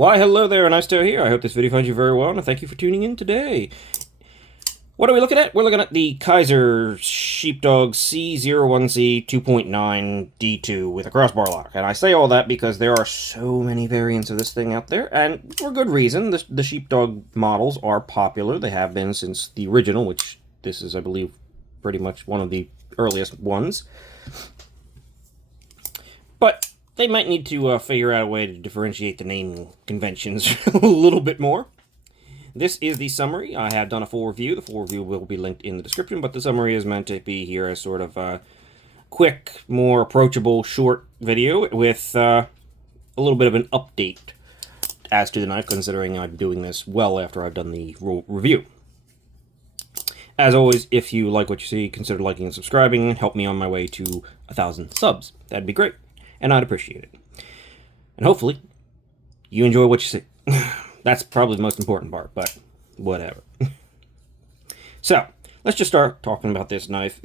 Why, hello there, Niceto here. I hope this video finds you very well, and thank you for tuning in today. What are we looking at? We're looking at the Kizer Sheepdog C01C 2.9 D2 with a crossbar lock. And I say all that because there are so many variants of this thing out there, and for good reason. The Sheepdog models are popular. They have been since the original, which this is, I believe, pretty much one of the earliest ones. But they might need to figure out a way to differentiate the naming conventions a little bit more. This is the summary. I have done a full review. The full review will be linked in the description, but the summary is meant to be here as sort of a quick, more approachable, short video with a little bit of an update as to the knife, considering I'm doing this well after I've done the review. As always, if you like what you see, consider liking and subscribing and help me on my way to 1,000 subs. That'd be great, and I'd appreciate it. And hopefully, you enjoy what you see. That's probably the most important part, but whatever. So, let's just start talking about this knife.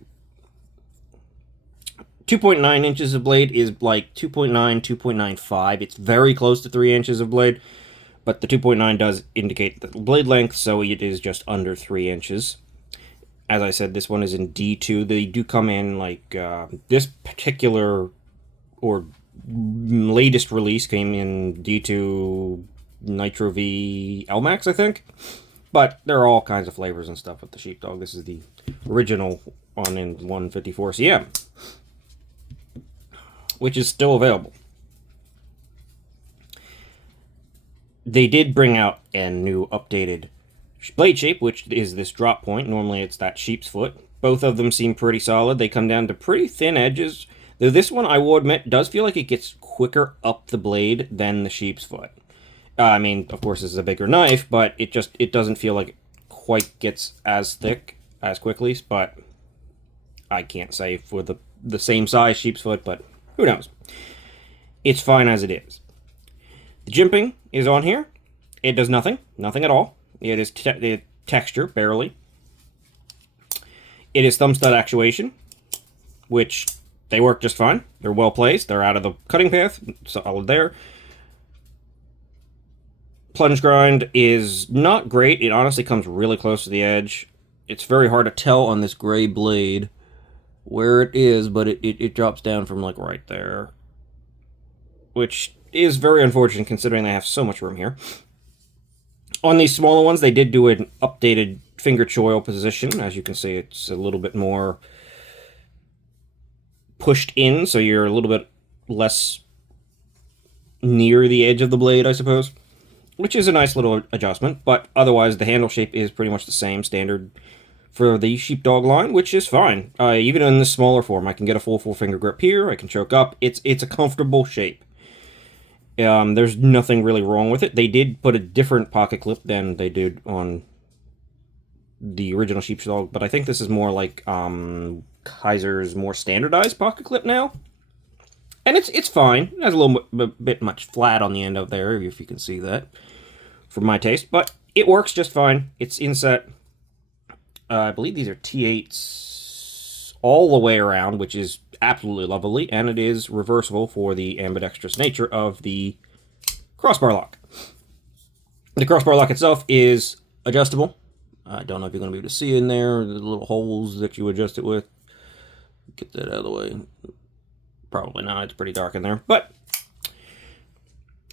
2.9 inches of blade is like 2.9, 2.95. It's very close to 3 inches of blade, but the 2.9 does indicate the blade length, so it is just under 3 inches. As I said, this one is in D2. They do come in like this particular or latest release came in D2 Nitro V LMAX, I think. But there are all kinds of flavors and stuff with the Sheepdog. This is the original one in 154 cm, which is still available. They did bring out a new updated blade shape, which is this drop point. Normally it's that sheep's foot. Both of them seem pretty solid. They come down to pretty thin edges. Though this one, I will admit, does feel like it gets quicker up the blade than the sheep's foot. I mean, of course, this is a bigger knife, but it doesn't feel like it quite gets as thick as quickly. But I can't say for the same size sheep's foot, but who knows? It's fine as it is. The jimping is on here. It does nothing at all. It is texture, barely. It is thumb stud actuation, which they work just fine. They're well placed. They're out of the cutting path. Solid there. Plunge grind is not great. It honestly comes really close to the edge. It's very hard to tell on this gray blade where it is, but it drops down from like right there, which is very unfortunate considering they have so much room here. On these smaller ones, they did do an updated finger choil position. As you can see, it's a little bit more pushed in, so you're a little bit less near the edge of the blade, I suppose, which is a nice little adjustment. But otherwise, the handle shape is pretty much the same standard for the Sheepdog line, which is fine. Even in this smaller form, I can get a full finger grip here. I can choke up. It's a comfortable shape. There's nothing really wrong with it. They did put a different pocket clip than they did on the original Sheepdog, but I think this is more like Kizer's more standardized pocket clip now. And it's fine. It has a little bit much flat on the end out there, if you can see that, for my taste. But it works just fine. It's inset. I believe these are T8s all the way around, which is absolutely lovely, and it is reversible for the ambidextrous nature of the crossbar lock. The crossbar lock itself is adjustable. I don't know if you're going to be able to see in there, the little holes that you adjust it with. Get that out of the way. Probably not, it's pretty dark in there, but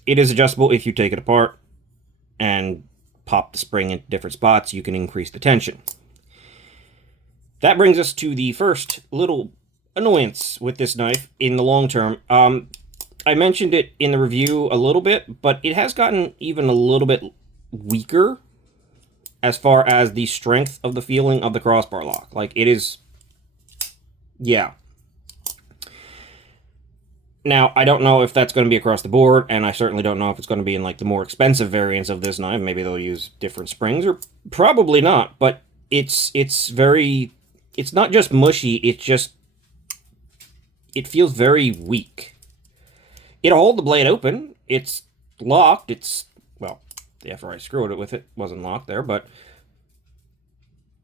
it is adjustable. If you take it apart and pop the spring into different spots, you can increase the tension. That brings us to the first little annoyance with this knife in the long term. I mentioned it in the review a little bit, but it has gotten even a little bit weaker as far as the strength of the feeling of the crossbar lock. Like, it is, yeah. Now, I don't know if that's going to be across the board, and I certainly don't know if it's going to be in like the more expensive variants of this knife. Maybe they'll use different springs, or probably not, but it's not just mushy, it feels very weak. It'll hold the blade open. It's locked. Well, after I screwed it with it, wasn't locked there, but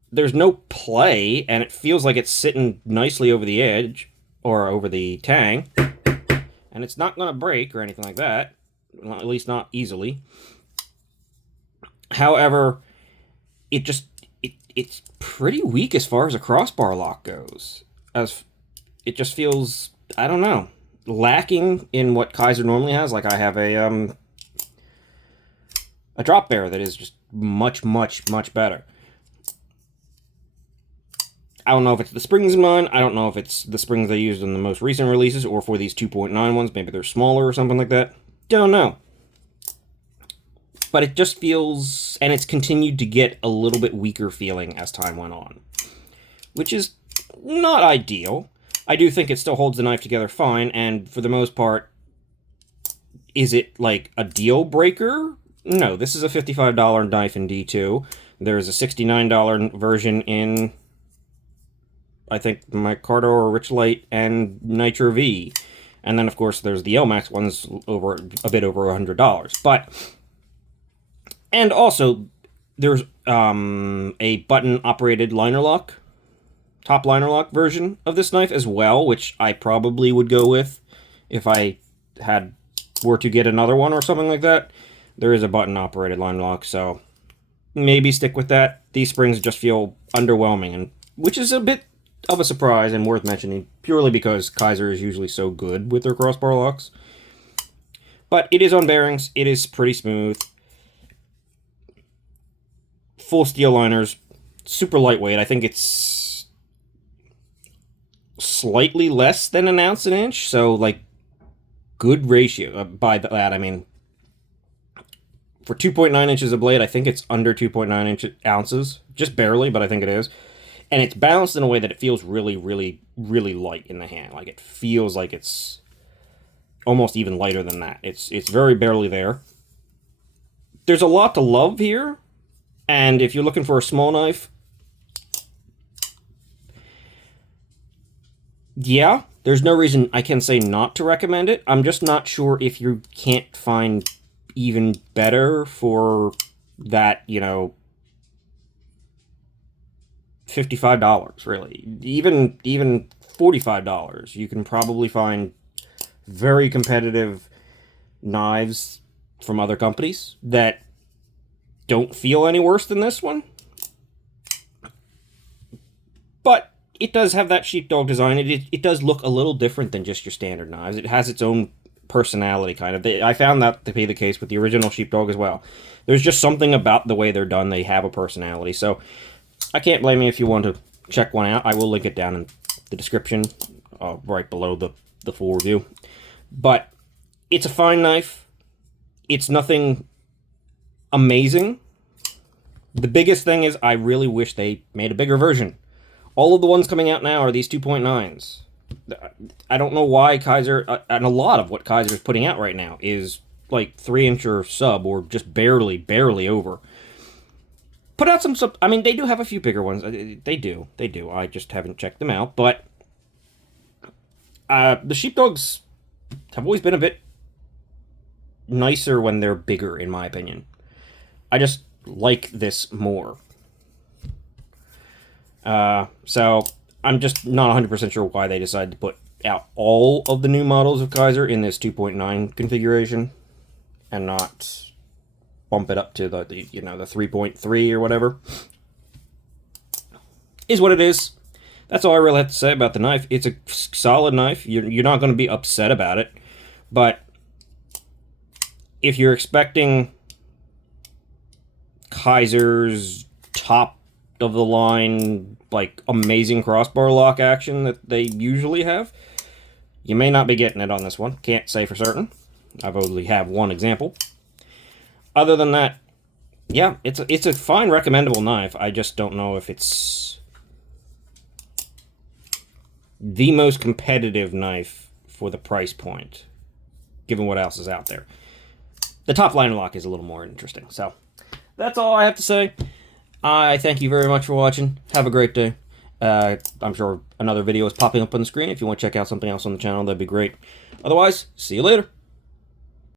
there's no play, and it feels like it's sitting nicely over the edge, or over the tang, and it's not going to break or anything like that. at least not easily. However, it's pretty weak as far as a crossbar lock goes. As it just feels, I don't know, lacking in what Kizer normally has. Like I have a drop bear that is just much better. I don't know if it's the springs in mine. I don't know if it's the springs they used in the most recent releases or for these 2.9 ones. Maybe they're smaller or something like that. Don't know. But it just feels, and it's continued to get a little bit weaker feeling as time went on, which is not ideal. I do think it still holds the knife together fine, and for the most part, is it like a deal breaker? No, this is a $55 knife in D2. There's a $69 version in, I think, Micarta or Richlight and Nitro V. And then, of course, there's the LMAX ones over a bit over $100. But, and also, there's a button-operated liner lock, top liner lock version of this knife as well, which I probably would go with if I were to get another one or something like that. There is a button-operated liner lock, so maybe stick with that. These springs just feel underwhelming, and which is a bit of a surprise and worth mentioning, purely because Kizer is usually so good with their crossbar locks. But it is on bearings. It is pretty smooth. Full steel liners. Super lightweight. I think it's slightly less than an ounce an inch. So, like, good ratio. By that, I mean, for 2.9 inches of blade, I think it's under 2.9 ounces. Just barely, but I think it is. And it's balanced in a way that it feels really light in the hand. Like, it feels like it's almost even lighter than that. It's very barely there. There's a lot to love here. And if you're looking for a small knife, yeah, there's no reason I can say not to recommend it. I'm just not sure if you can't find even better for that, you know, $55, really. Even $45. You can probably find very competitive knives from other companies that don't feel any worse than this one. But it does have that sheepdog design. It does look a little different than just your standard knives. It has its own personality, kind of. I found that to be the case with the original sheepdog as well. There's just something about the way they're done. They have a personality. So I can't blame you if you want to check one out. I will link it down in the description, right below the full review. But it's a fine knife. It's nothing amazing. The biggest thing is I really wish they made a bigger version. All of the ones coming out now are these 2.9s. I don't know why Kizer, and a lot of what Kizer is putting out right now is like 3-inch or sub, or just barely over. Put out some sub. I mean, they do have a few bigger ones. They do. I just haven't checked them out. But the sheepdogs have always been a bit nicer when they're bigger, in my opinion. I just like this more. So I'm just not 100% sure why they decided to put out all of the new models of Kizer in this 2.9 configuration and not bump it up to the 3.3 or whatever. Is what it is. That's all I really have to say about the knife. It's a solid knife. You're not going to be upset about it. But if you're expecting Kizer's top of the line, like, amazing crossbar lock action that they usually have, you may not be getting it on this one. Can't say for certain. I've only have one example. Other than that, yeah, it's a fine, recommendable knife. I just don't know if it's the most competitive knife for the price point, given what else is out there. The top liner lock is a little more interesting. So that's all I have to say. I thank you very much for watching. Have a great day. I'm sure another video is popping up on the screen. If you want to check out something else on the channel, that'd be great. Otherwise, see you later.